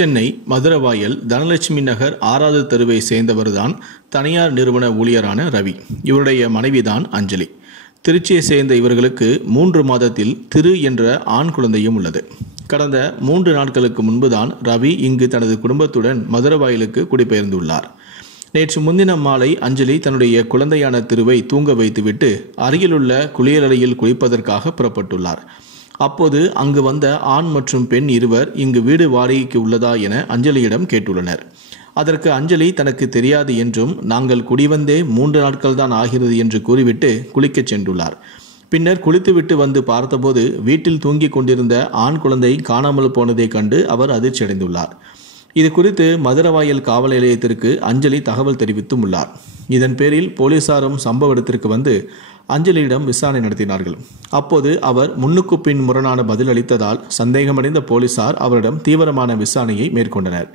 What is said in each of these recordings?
சென்னை மதுரவாயல் தனலட்சுமி நகர் 6வது தெருவை சேர்ந்தவர்தான் தனியார் நிறுவன ஊழியரான ரவி. இவருடைய மனைவிதான் அஞ்சலி. திருச்சியை சேர்ந்த இவர்களுக்கு 3 மாதத்தில் திரு என்ற ஆண் குழந்தையும் உள்ளது. கடந்த 3 நாட்களுக்கு முன்புதான் ரவி இங்கு தனது குடும்பத்துடன் மதுரவாயலுக்கு குடிபெயர்ந்துள்ளார். நேற்று முன்தினம் மாலை அஞ்சலி தன்னுடைய குழந்தையான திருவை தூங்க வைத்துவிட்டு அருகிலுள்ள குளியலறையில் குளிப்பதற்காக புறப்பட்டுள்ளார். அப்போது அங்கு வந்த ஆண் மற்றும் பெண் இருவர் இங்கு வீடு வாடகைக்கு உள்ளதா என அஞ்சலியிடம் கேட்டுள்ளனர். அதற்கு அஞ்சலி தனக்கு தெரியாது என்றும் நாங்கள் குடிவந்தே 3 நாட்கள் தான் ஆகிறது என்று கூறிவிட்டு குளிக்கச் சென்றுள்ளார். பின்னர் குளித்துவிட்டு வந்து பார்த்தபோது வீட்டில் தூங்கிக் கொண்டிருந்த ஆண் குழந்தை காணாமல் போனதை கண்டு அவர் அதிர்ச்சியடைந்துள்ளார். இது குறித்து மதுரவாயல் காவல் நிலையத்திற்கு அஞ்சலி தகவல் தெரிவித்தும் உள்ளார். இதன் பேரில் போலீசாரும் சம்பவ இடத்திற்கு வந்து அஞ்சலியிடம் விசாரணை நடத்தினார்கள். அப்போது அவர் முன்னுக்கு பின் முரணான பதில் அளித்ததால் சந்தேகமடைந்த போலீசார் அவரிடம் தீவிரமான விசாரணையை மேற்கொண்டனர்.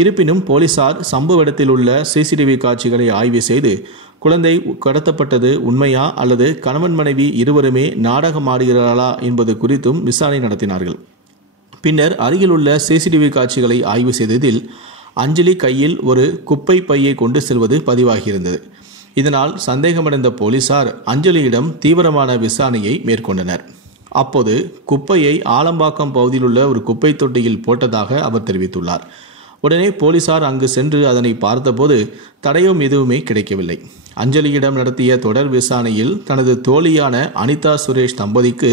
இருப்பினும் போலீசார் சம்பவ இடத்தில் உள்ள சிசிடிவி காட்சிகளை ஆய்வு செய்து குழந்தை கடத்தப்பட்டது உண்மையா அல்லது கணவன் மனைவி இருவருமே நாடகம் ஆடுகிறார்களா என்பது குறித்தும் விசாரணை நடத்தினார்கள். பின்னர் அருகிலுள்ள சிசிடிவி காட்சிகளை ஆய்வு செய்ததில் அஞ்சலி கையில் ஒரு குப்பை பையை கொண்டு செல்வது பதிவாகியிருந்தது. இதனால் சந்தேகமடைந்த போலீசார் அஞ்சலியிடம் தீவிரமான விசாரணையை மேற்கொண்டனர். அப்போது குப்பையை ஆலம்பாக்கம் பகுதியில் உள்ள ஒரு குப்பை தொட்டியில் போட்டதாக அவர் தெரிவித்துள்ளார். உடனே போலீசார் அங்கு சென்று அதனை பார்த்தபோது தடயம் எதுவுமே கிடைக்கவில்லை. அஞ்சலியிடம் நடத்திய தொடர் விசாரணையில் தனது தோழியான அனிதா சுரேஷ் தம்பதிக்கு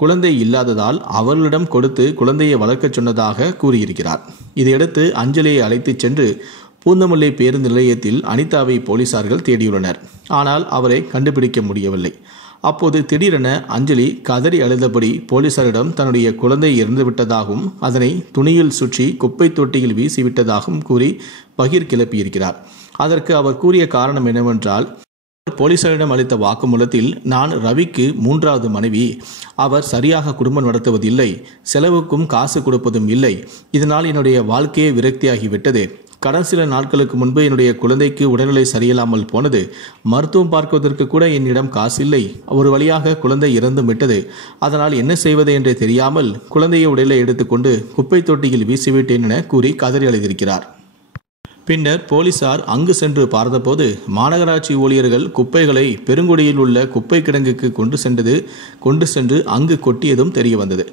குழந்தை இல்லாததால் அவர்களிடம் கொடுத்து குழந்தையை வளர்க்கச் சொன்னதாக கூறியிருக்கிறார். இதையடுத்து அஞ்சலியை அழைத்துச் சென்று பூந்தமல்லி பேருந்து நிலையத்தில் அனிதாவை போலீசார்கள் தேடியுள்ளனர். ஆனால் அவரை கண்டுபிடிக்க முடியவில்லை. அப்போது திடீரென அஞ்சலி கதறி அழுதபடி போலீசாரிடம் தன்னுடைய குழந்தை இறந்துவிட்டதாகவும் அதனை துணியில் சுற்றி குப்பை தொட்டியில் வீசிவிட்டதாகவும் கூறி பகீர் கிளப்பியிருக்கிறார். அதற்கு அவர் கூறிய காரணம் என்னவென்றால், போலீசாரிடம் அளித்த வாக்குமூலத்தில் நான் ரவிக்கு 3வது மனைவி, அவர் சரியாக குடும்பம் நடத்துவதில்லை, செலவுக்கும் காசு கொடுப்பதும் இல்லை, இதனால் என்னுடைய வாழ்க்கையே விரக்தியாகிவிட்டது. கடந்த சில நாட்களுக்கு முன்பு என்னுடைய குழந்தைக்கு உடல்நிலை சரியில்லாமல் போனது, மருத்துவம் பார்ப்பதற்கு கூட என்னிடம் காசு இல்லை, ஒரு வழியாக குழந்தை இறந்து விட்டது, அதனால் என்ன செய்வது என்று தெரியாமல் குழந்தையை உடலை எடுத்துக்கொண்டு குப்பை தொட்டியில் வீசிவிட்டேன் என கூறி கதறி அழுதிருக்கிறார். பின்னர் போலீசார் அங்கு சென்று பார்த்தபோது மாநகராட்சி ஊழியர்கள் குப்பைகளை பெருங்குடியில் உள்ள குப்பை கிடங்குக்கு கொண்டு சென்று அங்கு கொட்டியதும் தெரிய வந்தது.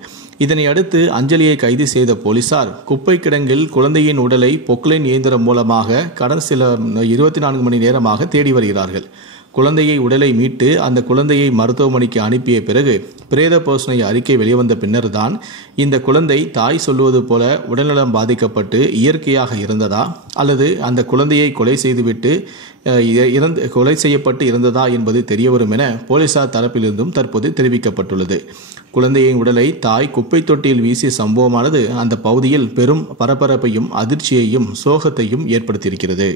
இதனை அடுத்து அஞ்சலியை கைது செய்த போலீசார் குப்பை கிடங்கில் குழந்தையின் உடலை பொக்லைன் இயந்திரம் மூலமாக கடந்த சில 24 மணி நேரமாக தேடி வருகிறார்கள். குழந்தையை உடலை மீட்டு அந்த குழந்தையை மருத்துவமனைக்கு அனுப்பிய பிறகு பிரேத பரிசோதனை அறிக்கை வெளிவந்த பின்னர் தான் இந்த குழந்தை தாய் சொல்வது போல உடல்நலம் பாதிக்கப்பட்டு இயற்கையாக இருந்ததா அல்லது அந்த குழந்தையை கொலை செய்யப்பட்டு இருந்ததா என்பது தெரியவரும் என போலீசார் தரப்பிலிருந்தும் தற்போது தெரிவிக்கப்பட்டுள்ளது. குழந்தையின் உடலை தாய் குப்பை தொட்டியில் வீசிய சம்பவமானது அந்த பகுதியில் பெரும் பரபரப்பையும் அதிர்ச்சியையும் சோகத்தையும் ஏற்படுத்தியிருக்கிறது.